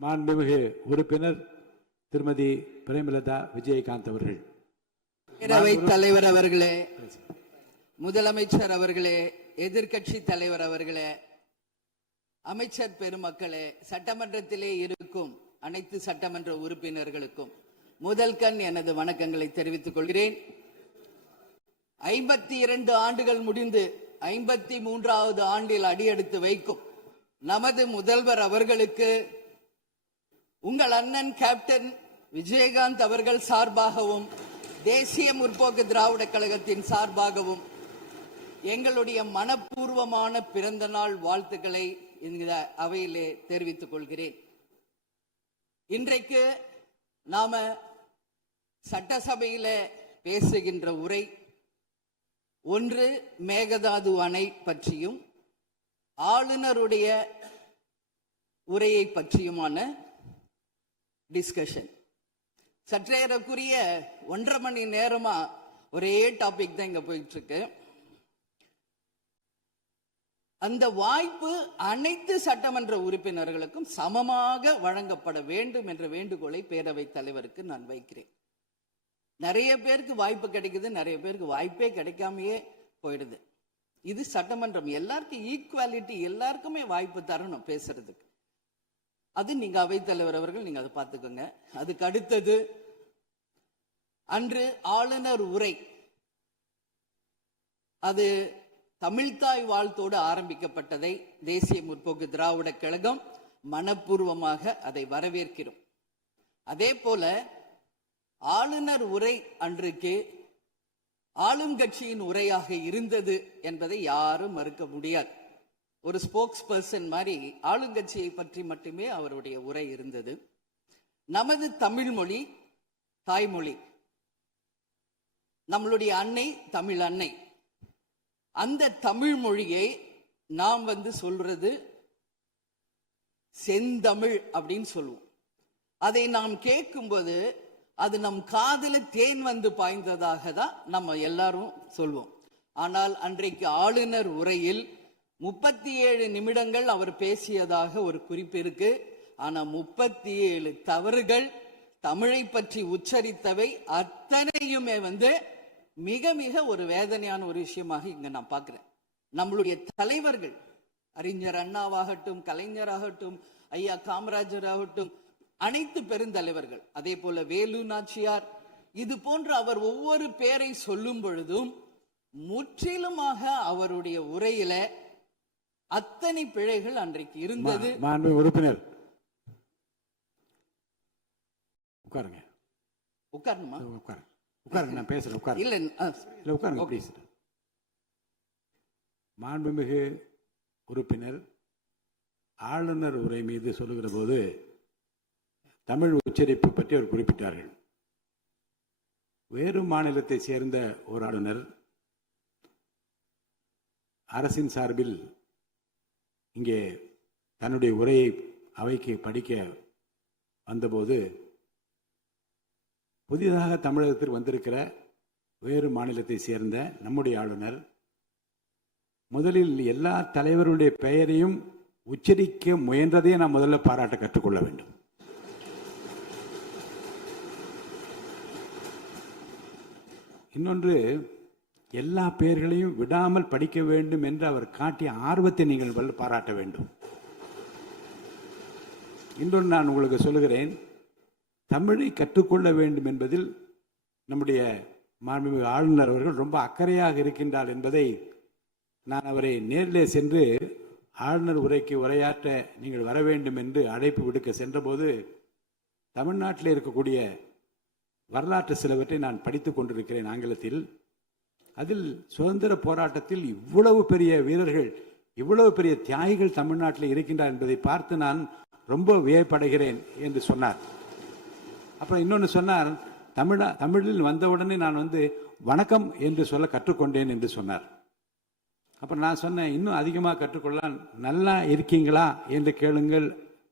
மாண்புமிகு உறுப்பினர் திருமதி பிரேமலதா விஜயகாந்த் அவர்கள். பேரவைத் தலைவர் அவர்களே, முதலமைச்சர் அவர்களே, எதிர்க்கட்சி தலைவர் அவர்களே, அமைச்சர் பெருமக்களே, சட்டமன்றத்திலே இருக்கும் அனைத்து சட்டமன்ற உறுப்பினர்களுக்கும் முதல் கண் எனது வணக்கங்களை தெரிவித்துக் கொள்கிறேன். 52 ஆண்டுகள் முடிந்து 53வது ஆண்டில் அடியெடுத்து வைக்கும் நமது முதல்வர் அவர்களுக்கு உங்கள் அண்ணன் கேப்டன் விஜயகாந்த் அவர்கள் சார்பாகவும் தேசிய முற்போக்கு திராவிட கழகத்தின் சார்பாகவும் எங்களுடைய மனப்பூர்வமான பிறந்த நாள் வாழ்த்துக்களை இந்த அவையிலே தெரிவித்துக் கொள்கிறேன். இன்றைக்கு நாம சட்டசபையில பேசுகின்ற உரை ஒன்று மேகதாது அணை பற்றியும் ஆளுநருடைய உரையை பற்றியுமான டிஸ்கஷன். சற்றேறக்குரிய 1.5 மணி நேரமா ஒரே டாபிக் தான் இங்க போயிட்டு இருக்கு. அந்த வாய்ப்பு அனைத்து சட்டமன்ற உறுப்பினர்களுக்கும் சமமாக வழங்கப்பட வேண்டும் என்ற வேண்டுகோளை பேரவைத் தலைவருக்கு நான் வைக்கிறேன். நிறைய பேருக்கு வாய்ப்பு கிடைக்குது, நிறைய பேருக்கு வாய்ப்பே கிடைக்காமையே போயிடுது. இது சட்டமன்றம், எல்லாருக்கும் ஈக்குவாலிட்டி, எல்லாருக்குமே வாய்ப்பு தரணும் பேசுறதுக்கு. அது நீங்க அவைத்தலைவர் அவர்கள் நீங்க அதை பார்த்துக்கோங்க. அதுக்கு அடுத்தது அன்று ஆளுநர் உரை, அது தமிழ்தாய் வாழ்த்தோடு ஆரம்பிக்கப்பட்டதை தேசிய முற்போக்கு திராவிட கழகம் மனப்பூர்வமாக அதை வரவேற்கிறோம். அதே போல ஆளுநர் உரை அன்றைக்கு ஆளும் கட்சியின் உரையாக இருந்தது என்பதை யாரும் மறுக்க முடியாது. ஒரு ஸ்போக்ஸ் பர்சன் மாதிரி ஆளுங்கட்சியை பற்றி மட்டுமே அவருடைய உரை இருந்தது. நமது தமிழ் மொழி தாய்மொழி, நம்மளுடைய அன்னை தமிழ் அன்னை. அந்த தமிழ் மொழியை நாம் சொல்றது செந்தமிழ் அப்படின்னு சொல்லுவோம். அதை நாம் கேட்கும்போது அது நம் காதுல தேன் பாய்ந்ததாக தான் நம்ம எல்லாரும் சொல்வோம். ஆனால் அன்றைக்கு ஆளுநர் உரையில் 37 நிமிடங்கள் அவர் பேசியதாக ஒரு குறிப்பு இருக்கு. ஆனா 37 தவறுகள், தமிழை பற்றி உச்சரித்தவை அத்தனையுமே மிக மிக ஒரு வேதனையான ஒரு விஷயமாக இங்க நான் பார்க்கிறேன். நம்மளுடைய தலைவர்கள், அறிஞர் அண்ணாவாகட்டும், கலைஞராகட்டும், ஐயா காமராஜர் ஆகட்டும், அனைத்து பெருந்தலைவர்கள், அதே போல வேலு நாச்சியார், இது போன்ற அவர் ஒவ்வொரு பேரை சொல்லும் பொழுதும் முற்றிலுமாக அவருடைய உரையில அத்தனை பிழைகள் அன்றைக்கு இருந்தது. உறுப்பினர் உட்காருங்க. உட்காரணுமா? உட்காருங்க, நான் பேசுறேன். உட்காரு. இல்ல உட்காருங்க ப்ளீஸ். மாண்புமிகு உறுப்பினர் ஆளுநர் உரை மீது சொல்லுகிற போது தமிழ் உச்சரிப்பு பற்றி அவர் குறிப்பிட்டார்கள். வேறு மாநிலத்தை சேர்ந்த ஒரு ஆளுநர் அரசின் சார்பில் இங்கே தன்னுடைய உரையை அவைக்கு படிக்க வந்தபோது புதிதாக தமிழகத்தில் வந்திருக்கிற வேறு மாநிலத்தை சேர்ந்த நம்முடைய ஆளுநர் முதலில் எல்லா தலைவருடைய பெயரையும் உச்சரிக்க முயன்றதை நாம் முதல்ல பாராட்ட கற்றுக்கொள்ள வேண்டும். இன்னொன்று, எல்லா பெயர்களையும் விடாமல் படிக்க வேண்டும் என்று அவர் காட்டிய ஆர்வத்தை நீங்கள் பாராட்ட வேண்டும். இன்னொன்று நான் உங்களுக்கு சொல்லுகிறேன், தமிழை கற்றுக்கொள்ள வேண்டும் என்பதில் நம்முடைய மாண்புமிகு ஆளுநர் அவர்கள் ரொம்ப அக்கறையாக இருக்கின்றார் என்பதை நான் அவரை நேரிலே சென்று ஆளுநர் உரைக்கு உரையாற்ற நீங்கள் வர வேண்டும் என்று அழைப்பு விடுக்க சென்றபோது தமிழ்நாட்டில் இருக்கக்கூடிய வரலாற்று சிலவற்றை நான் படித்துக் கொண்டிருக்கிறேன் ஆங்கிலத்தில். அதில் சுதந்திர போராட்டத்தில் இவ்வளவு பெரிய வீரர்கள், இவ்வளவு பெரிய தியாகிகள் தமிழ்நாட்டில் இருக்கின்றார் என்பதை பார்த்து நான் ரொம்ப வியப்படைகிறேன் என்று சொன்னார். அப்புறம் இன்னொன்று சொன்னார், தமிழில் வந்தவுடனே நான் வணக்கம் என்று சொல்ல கற்றுக்கொண்டேன் என்று சொன்னார். அப்புறம் நான் சொன்னேன், இன்னும் அதிகமாக கற்றுக்கொள்ளலாம், நல்லா இருக்கீங்களா என்று கேளுங்கள்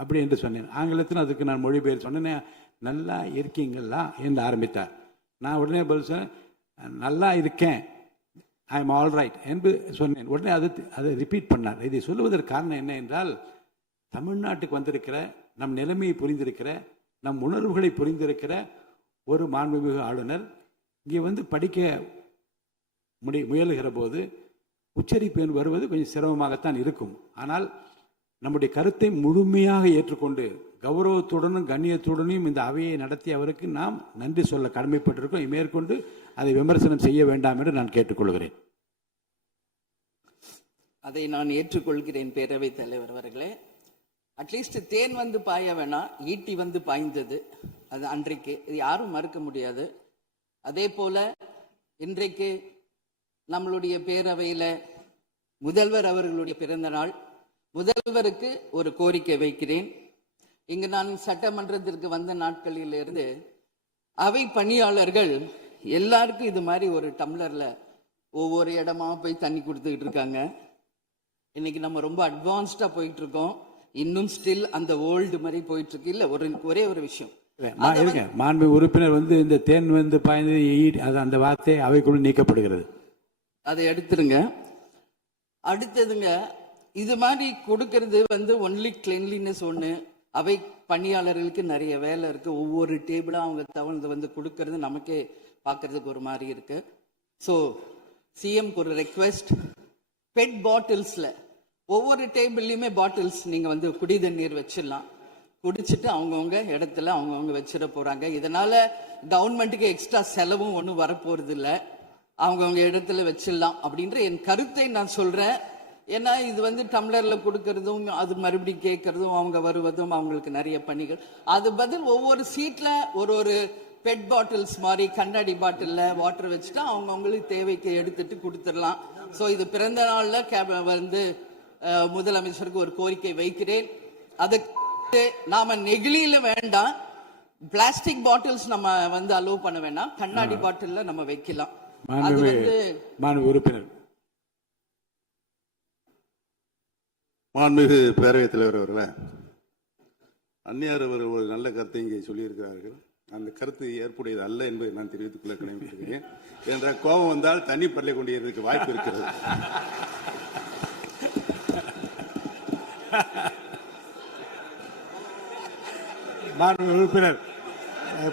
அப்படி என்று சொன்னேன். ஆங்கிலத்தில் அதுக்கு நான் மொழிபெயர் சொன்னேன், நல்லா இருக்கீங்களா என்று ஆரம்பித்தார். நான் உடனே பதில் சொன்னேன், நல்லா இருக்கேன், ஐ எம் ஆல் ரைட் என்று சொன்னேன். உடனே அதை ரிப்பீட் பண்ணார். இதை சொல்லுவதற்கு காரணம் என்ன என்றால், தமிழ்நாட்டுக்கு வந்திருக்கிற நம் நிலைமையை புரிந்திருக்கிற, நம் உணர்வுகளை புரிந்திருக்கிற ஒரு மாண்புமிகு ஆளுநர் இங்கே வந்து படிக்க முயலுகிற போது உச்சரிப்பு வருவது கொஞ்சம் சிரமமாகத்தான் இருக்கும். ஆனால் நம்முடைய கருத்தை முழுமையாக ஏற்றுக்கொண்டு கௌரவத்துடனும் கண்ணியத்துடனும் இந்த அவையை நடத்தி அவருக்கு நாம் நன்றி சொல்ல கடமைப்பட்டிருக்கோம். மேற்கொண்டு அதை விமர்சனம் செய்ய வேண்டாம் என்று நான் கேட்டுக்கொள்கிறேன். அதை நான் ஏற்றுக்கொள்கிறேன் பேரவைத் தலைவர் அவர்களே. அட்லீஸ்ட் தேன் வந்து பாய வேணாம், ஈட்டி வந்து பாய்ந்தது அது அன்றைக்கு, இது யாரும் மறுக்க முடியாது. அதே போல இன்றைக்கு நம்மளுடைய பேரவையில முதல்வர் அவர்களுடைய பிறந்த நாள். முதல்வருக்கு ஒரு கோரிக்கை வைக்கிறேன். இங்கு நான் சட்டமன்றத்திற்கு வந்த நாட்களில் இருந்து அவை பணியாளர்கள் எல்லாருக்கும் இது மாதிரி ஒரு டம்ளர்ல ஒவ்வொரு இடமா போய் தண்ணி கொடுத்துக்கிட்டு இருக்காங்க. இன்னைக்கு நம்ம ரொம்ப அட்வான்ஸ்டா போயிட்டு இருக்கோம். இன்னும் ஸ்டில் அந்த ஓல்டு மாதிரி போயிட்டு இருக்கு. இல்ல ஒரே ஒரு விஷயம், மாண்பு உறுப்பினர் வந்து இந்த தேன் வந்து பாய்ந்தது அந்த வார்த்தை அவைக்குள் நீக்கப்படுகிறது. அதை எடுத்துருங்க. அடுத்ததுங்க, இது மாதிரி கொடுக்கறது வந்து ஒன்லி கிளீன்லினஸ் ஒண்ணு. அவை பணியாளர்களுக்கு நிறைய வேலை இருக்கு. ஒவ்வொரு டேபிளா அவங்க தவழ்ந்து வந்து கொடுக்கறது நமக்கே பார்க்கறதுக்கு ஒரு மாதிரி இருக்கு. ஸோ சிஎம்க்கு ஒரு ரெக்வெஸ்ட், பெட் பாட்டில்ஸ்ல ஒவ்வொரு டேபிள்லயுமே பாட்டில்ஸ் நீங்க வந்து குடி தண்ணீர் வச்சிடலாம். குடிச்சிட்டு அவங்கவுங்க இடத்துல அவங்கவுங்க வச்சிட போறாங்க. இதனால கவர்மெண்ட்டுக்கு எக்ஸ்ட்ரா செலவும் ஒன்றும் வரப்போறது இல்லை. அவங்கவுங்க இடத்துல வச்சிடலாம் அப்படின்ற என் கருத்தை நான் சொல்றேன். ஏன்னா இது வந்து டம்ளர்ல கொடுக்கறதும் அது மறுபடியும் கேட்கறதும் அவங்க வருவதும் அவங்களுக்கு நிறைய பணிகள். அது பதில் ஒவ்வொரு சீட்ல ஒரு பெட் பாட்டில்ஸ் மாதிரி கண்ணாடி பாட்டில்ல வாட்டர் வச்சுட்டா அவங்களுக்கு தேவைக்கு எடுத்துட்டு கொடுத்துடலாம். ஸோ இது பிறந்த நாள்ல வந்து முதலமைச்சருக்கு ஒரு கோரிக்கை வைக்கிறேன். அதுக்கு நாம நெகிழியில வேண்டாம், பிளாஸ்டிக் பாட்டில்ஸ் நம்ம வந்து அலோவ் பண்ண வேண்டாம், கண்ணாடி பாட்டில்ல நம்ம வைக்கலாம். உறுப்பினர் மாண்புமிகு பேரவைத் தலைவர் அவர்களே, அந்நியார் அவர்கள் ஒரு நல்ல கருத்தை இங்கே சொல்லியிருக்கிறார்கள். அந்த கருத்து ஏற்புடையது அல்ல என்பதை நான் தெரிவித்துக் கொள்ள கடமைப்பட்டிருக்கிறேன். என்ற கோபம் வந்தால் தண்ணி பள்ளி கொண்டிருக்க வாய்ப்பு இருக்கிறது. உறுப்பினர்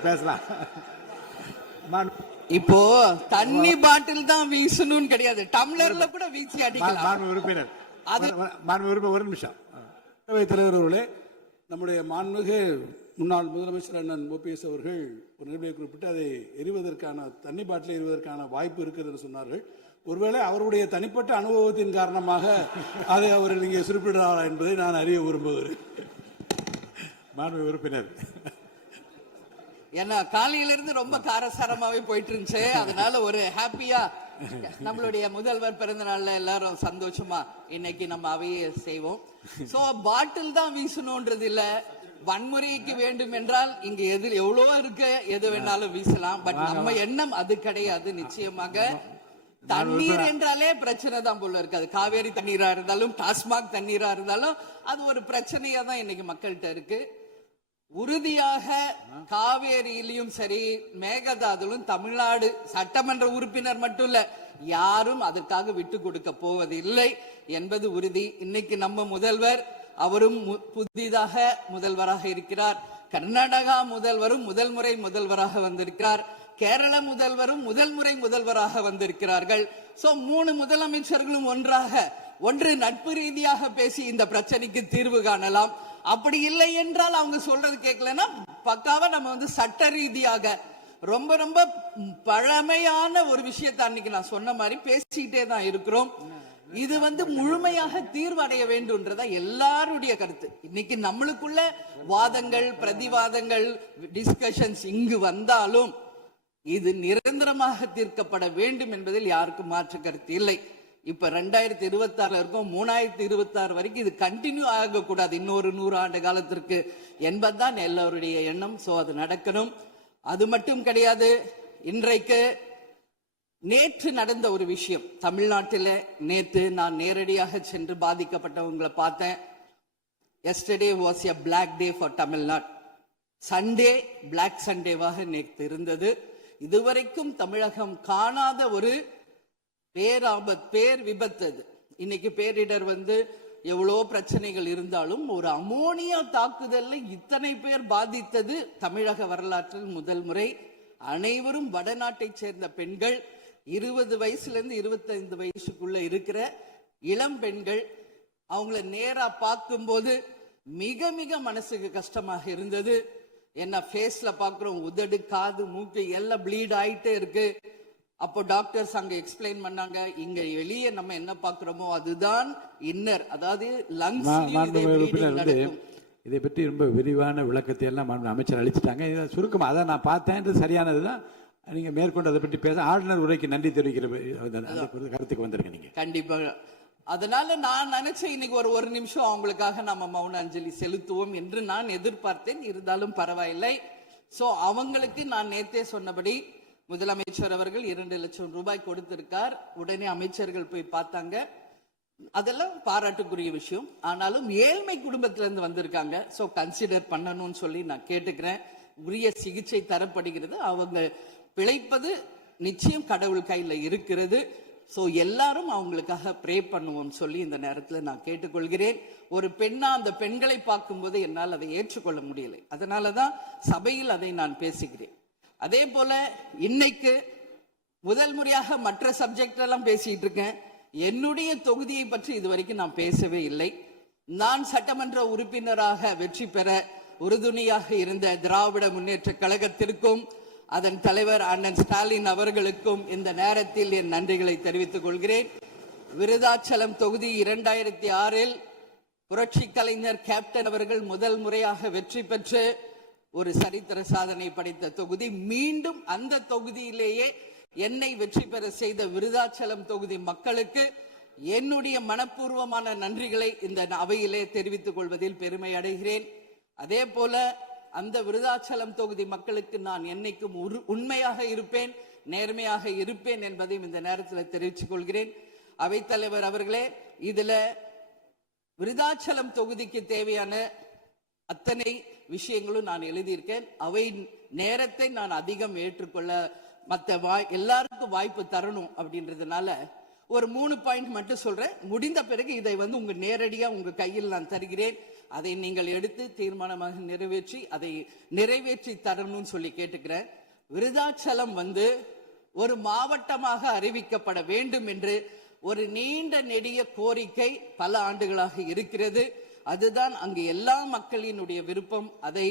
பேசலாம். இப்போ தண்ணி பாட்டில் தான் வீசணும்னு கிடையாது, டம்ளர்ல கூட வீசி அடிக்கலாம். உறுப்பினர் ஒரு நிமிஷம். தலைவர் அவர்களே, நம்முடைய மாண்புமிகு முன்னாள் முதலமைச்சர் அண்ணன் ஓபிஎஸ் அவர்கள் ஒரு நிலையை குறிப்பிட்டு அதை எரிவதற்கான தண்ணி பாட்டிலை எரிவதற்கான வாய்ப்பு இருக்கிறது என்று சொன்னார்கள். ஒருவேளை அவருடைய தனிப்பட்ட அனுபவத்தின் காரணமாக அதை அவர்கள் இங்கே குறிப்பிடுறாரா என்பதை நான் அறிய விரும்புகிறேன். மாண்பு உறுப்பினர், ஏன்னா காலையில இருந்து ரொம்ப காரசாரமாவே போயிட்டு இருந்துச்சு. அதனால ஒரு ஹாப்பியா நம்மளுடைய முதல்வர் பிறந்த நாள்ல எல்லாரும் சந்தோஷமா இன்னைக்கு நம்ம அவையை செய்வோம். சோ பாட்டில் தான் வீசணும்ன்றது இல்ல, வன்முறைக்கு வேண்டும் என்றால் இங்க எவ்வளவோ இருக்கு, எது வேணாலும் வீசலாம். பட் நம்ம எண்ணம் அது கிடையாது. நிச்சயமாக தண்ணீர் என்றாலே பிரச்சனை தான் போல இருக்கு. அது காவேரி தண்ணீரா இருந்தாலும் டாஸ்மாக் தண்ணீரா இருந்தாலும் அது ஒரு பிரச்சனையா தான் இன்னைக்கு மக்கள்கிட்ட இருக்கு. உறுதியாக காவேரியிலும் சரி மேகதாதுலும் தமிழ்நாடு சட்டமன்ற உறுப்பினர் மட்டும் இல்ல, யாரும் அதற்காக விட்டு கொடுக்க போவதில்லை என்பது உறுதி. இன்னைக்கு நம்ம முதல்வர் அவரும் புதிதாக முதல்வராக இருக்கிறார். கர்நாடகா முதல்வரும் முதல் முறை முதல்வராக வந்திருக்கிறார். கேரள முதல்வரும் முதல் முறை முதல்வராக வந்திருக்கிறார்கள். சோ 3 முதலமைச்சர்களும் ஒன்று நட்பு ரீதியாக பேசி இந்த பிரச்சனைக்கு தீர்வு காணலாம். அப்படி இல்லை என்றால் அவங்க சொல்றது கேட்கலன்னா பக்காவா நம்ம வந்து சட்ட ரீதியாக ரொம்ப ரொம்ப பழமையான ஒரு விஷயத்தை அன்னைக்கு நான் சொன்ன மாதிரி பேசிக்கிட்டே தான் இருக்கிறோம். இது வந்து முழுமையாக தீர்வடைய வேண்டும்ன்றதா எல்லாருடைய கருத்து. இன்னைக்கு நம்மளுக்குள்ள வாதங்கள் பிரதிவாதங்கள் டிஸ்கஷன்ஸ் இங்கு வந்தாலும் இது நிரந்தரமாக தீர்க்கப்பட வேண்டும் என்பதில் யாருக்கும் மாற்று கருத்து இல்லை. இப்ப 2026 இருக்கும், 3026 வரைக்கும் இது கண்டினியூ ஆகக்கூடாது, இன்னொரு 100 ஆண்டு காலத்திற்கு என்பதுதான் எல்லோருடைய எண்ணம். சோ அது நடக்கணும். அது மட்டும் கிடையாது, இன்றைக்கு நேற்று நடந்த ஒரு விஷயம் தமிழ்நாட்டில். நேற்று நான் நேரடியாக சென்று பாதிக்கப்பட்டவங்களை பார்த்தேன். yesterday was a black day for Tamil Nadu. Sunday black சண்டேவாக நேற்று இருந்தது. இதுவரைக்கும் தமிழகம் காணாத ஒரு பேர் விபத்து அது. இன்னைக்கு பேரிடர் வந்து எவ்வளோ பிரச்சனைகள் இருந்தாலும் ஒரு அமோனியா தாக்குதல்ல இத்தனை பேர் பாதித்தது தமிழக வரலாற்றில் முதல் முறை. அனைவரும் வடநாட்டைச் சேர்ந்த பெண்கள், 20 வயசுல இருந்து 25 வயசுக்குள்ள இருக்கிற இளம் பெண்கள். அவங்கள நேரா பார்க்கும்போது மிக மிக மனசுக்கு கஷ்டமாக இருந்தது. என்ன ஃபேஸ்ல பாக்குறோம், உதடு, காது, மூக்கு எல்லாம் ப்ளீட் ஆயிட்டே இருக்கு. அப்போ டாக்டர்ஸ் அங்க எக்ஸ்பிளைன் பண்ணாங்க, இங்க வெளியே நம்ம என்ன பாக்குறோமோ அதுதான் இன்னர், அதாவது லங்ஸ். இதை பற்றி ரொம்ப விரிவான விளக்கத்தை எல்லாம் அமைச்சர் அளிச்சுட்டாங்க. இதை சுருக்கமாக அதான் நான் பார்த்தேன், சரியானதுதான். நீங்க மேற்கொண்டு அதை பற்றி பேச ஆளுநர் உரைக்கு நன்றி தெரிவிக்கிற கருத்துக்கு வந்திருக்க நீங்க. கண்டிப்பாக. அதனால நான் நினைச்சேன் இன்னைக்கு ஒரு நிமிஷம் அவங்களுக்காக நம்ம மௌன அஞ்சலி செலுத்துவோம் என்று நான் எதிர்பார்த்தேன். இருந்தாலும் பரவாயில்லை. சோ அவங்களுக்கு நான் நேத்தே சொன்னபடி முதலமைச்சர் அவர்கள் 2 லட்சம் ரூபாய் கொடுத்திருக்கார். உடனே அமைச்சர்கள் போய் பார்த்தாங்க. அதெல்லாம் பாராட்டுக்குரிய விஷயம். ஆனாலும் ஏழ்மை குடும்பத்திலிருந்து வந்திருக்காங்க. சோ கன்சிடர் பண்ணணும்னு சொல்லி நான் கேட்டுக்கிறேன். உரிய சிகிச்சை தரப்படுகிறது. அவங்க பிழைப்பது நிச்சயம் கடவுள் கையில இருக்கிறது. சோ எல்லாரும் அவங்களுக்காக ப்ரே பண்ணுவோம் சொல்லி இந்த நேரத்தில் நான் கேட்டுக்கொள்கிறேன். ஒரு பெண்ணா அந்த பெண்களை பார்க்கும்போது என்னால் அதை ஏற்றுக்கொள்ள முடியலை. அதனாலதான் சபையில் அதை நான் பேசுகிறேன். அதே போல இன்னைக்கு முதல் முறையாக மற்ற சப்ஜெக்ட் எல்லாம் பேசிட்டு இருக்கேன். என்னுடைய தொகுதியை பற்றி இதுவரைக்கும் நான் பேசவே இல்லை. நான் சட்டமன்ற உறுப்பினராக வெற்றி பெற உறுதுணையாக இருந்த திராவிட முன்னேற்ற கழகத்திற்கும் அதன் தலைவர் அண்ணன் ஸ்டாலின் அவர்களுக்கும் இந்த நேரத்தில் என் நன்றிகளை தெரிவித்துக் கொள்கிறேன். விருதாச்சலம் தொகுதி 2006 புரட்சி கலைஞர் கேப்டன் அவர்கள் முதல் முறையாக வெற்றி பெற்று ஒரு சரித்திர சாதனை படைத்த தொகுதி. மீண்டும் அந்த தொகுதியிலேயே என்னை வெற்றி பெற செய்த விருதாச்சலம் தொகுதி மக்களுக்கு என்னுடைய மனப்பூர்வமான நன்றிகளை இந்த அவையிலே தெரிவித்துக் கொள்வதில் பெருமை அடைகிறேன். அதே போல அந்த விருதாச்சலம் தொகுதி மக்களுக்கு நான் என்னைக்கும் உண்மையாக இருப்பேன், நேர்மையாக இருப்பேன் என்பதையும் இந்த நேரத்தில் தெரிவித்துக் கொள்கிறேன். அவைத்தலைவர் அவர்களே, இதுல விருதாச்சலம் தொகுதிக்கு தேவையான அத்தனை விஷயங்களும் நான் எழுதியிருக்கேன். அவை நேரத்தை நான் அதிகம் ஏற்றுக்கொள்ள எல்லாருக்கும் வாய்ப்பு தரணும் அப்படின்றதுனால ஒரு 3 பாயிண்ட் மட்டும் சொல்றேன். முடிந்த பிறகு இதை உங்க நேரடியா உங்க கையில் நான் தருகிறேன். அதை நீங்கள் எடுத்து தீர்மானமாக நிறைவேற்றி தரணும்னு சொல்லி கேட்டுக்கிறேன். விருதாச்சலம் ஒரு மாவட்டமாக அறிவிக்கப்பட வேண்டும் என்று ஒரு நீண்ட நெடிய கோரிக்கை பல ஆண்டுகளாக இருக்கிறது. அதுதான் அங்கு எல்லா மக்களினுடைய விருப்பம். அதை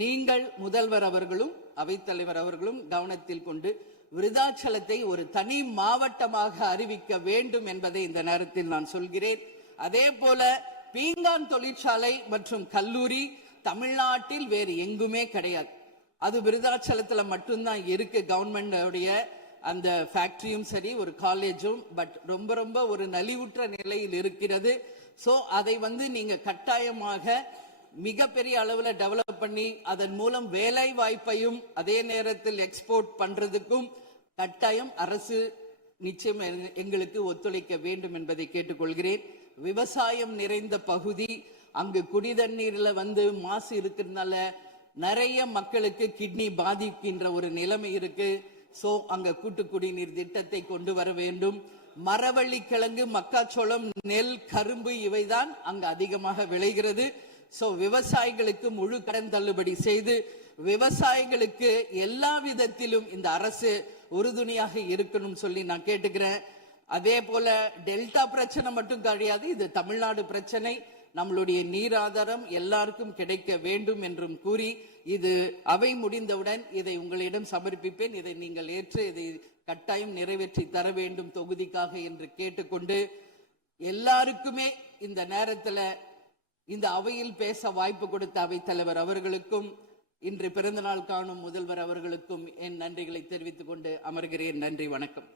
நீங்கள் முதல்வர் அவர்களும் அவைத்தலைவர் அவர்களும் கவனத்தில் கொண்டு விருதாச்சலத்தை ஒரு தனி மாவட்டமாக அறிவிக்க வேண்டும் என்பதை இந்த நேரத்தில் நான் சொல்கிறேன். அதே போல பீங்கான் தொழிற்சாலை மற்றும் கல்லூரி தமிழ்நாட்டில் வேறு எங்குமே கிடையாது. அது விருதாச்சலத்துல மட்டும்தான் இருக்கு. கவர்மெண்ட் அந்த ஃபேக்டரியும் சரி, ஒரு காலேஜும், பட் ரொம்ப ரொம்ப ஒரு நலிவுற்ற நிலையில் இருக்கிறது. சோ அதை நீங்க கட்டாயமாக மிகப்பெரிய அளவுல டெவலப் பண்ணி அதன் மூலம் வேலை வாய்ப்பையும் அதே நேரத்தில் எக்ஸ்போர்ட் பண்றதுக்கும் கட்டாயம் அரசு நிச்சயம் எங்களுக்கு ஒத்துழைக்க வேண்டும் என்பதை கேட்டுக்கொள்கிறேன். விவசாயம் நிறைந்த பகுதி, அங்கு குடிதண்ணீர்ல மாசு இருக்கிறதுனால நிறைய மக்களுக்கு கிட்னி பாதிக்கின்ற ஒரு நிலைமை இருக்கு. சோ அங்க கூட்டு குடிநீர் திட்டத்தை கொண்டு வர வேண்டும். மரவள்ளி கிழங்கு, மக்காச்சோளம், நெல், கரும்பு இவைதான் அங்கு அதிகமாக விளைகிறது. சோ விவசாயிகளுக்கு முழு கடன் தள்ளுபடி செய்து விவசாயிகளுக்கு எல்லா விதத்திலும் இந்த அரசு உறுதுணையாக இருக்கணும் சொல்லி நான் கேட்டுக்கிறேன். அதே போல டெல்டா பிரச்சனை மட்டும் கிடையாது, இது தமிழ்நாடு பிரச்சனை. நம்மளுடைய நீர் ஆதாரம் எல்லாருக்கும் கிடைக்க வேண்டும் என்றும் கூறி, இது அவை முடிந்தவுடன் இதை உங்களிடம் சமர்ப்பிப்பேன். இதை நீங்கள் ஏற்று இதை கட்டாயம் நிறைவேற்றி தர வேண்டும் தொகுதிக்காக என்று கேட்டுக்கொண்டு, எல்லாருக்குமே இந்த நேரத்தில் இந்த அவையில் பேச வாய்ப்பு கொடுத்த அவைத்தலைவர் அவர்களுக்கும் இன்று பிறந்தநாள் காணும் முதல்வர் அவர்களுக்கும் என் நன்றிகளை தெரிவித்துக் கொண்டு அமர்கிறேன். நன்றி, வணக்கம்.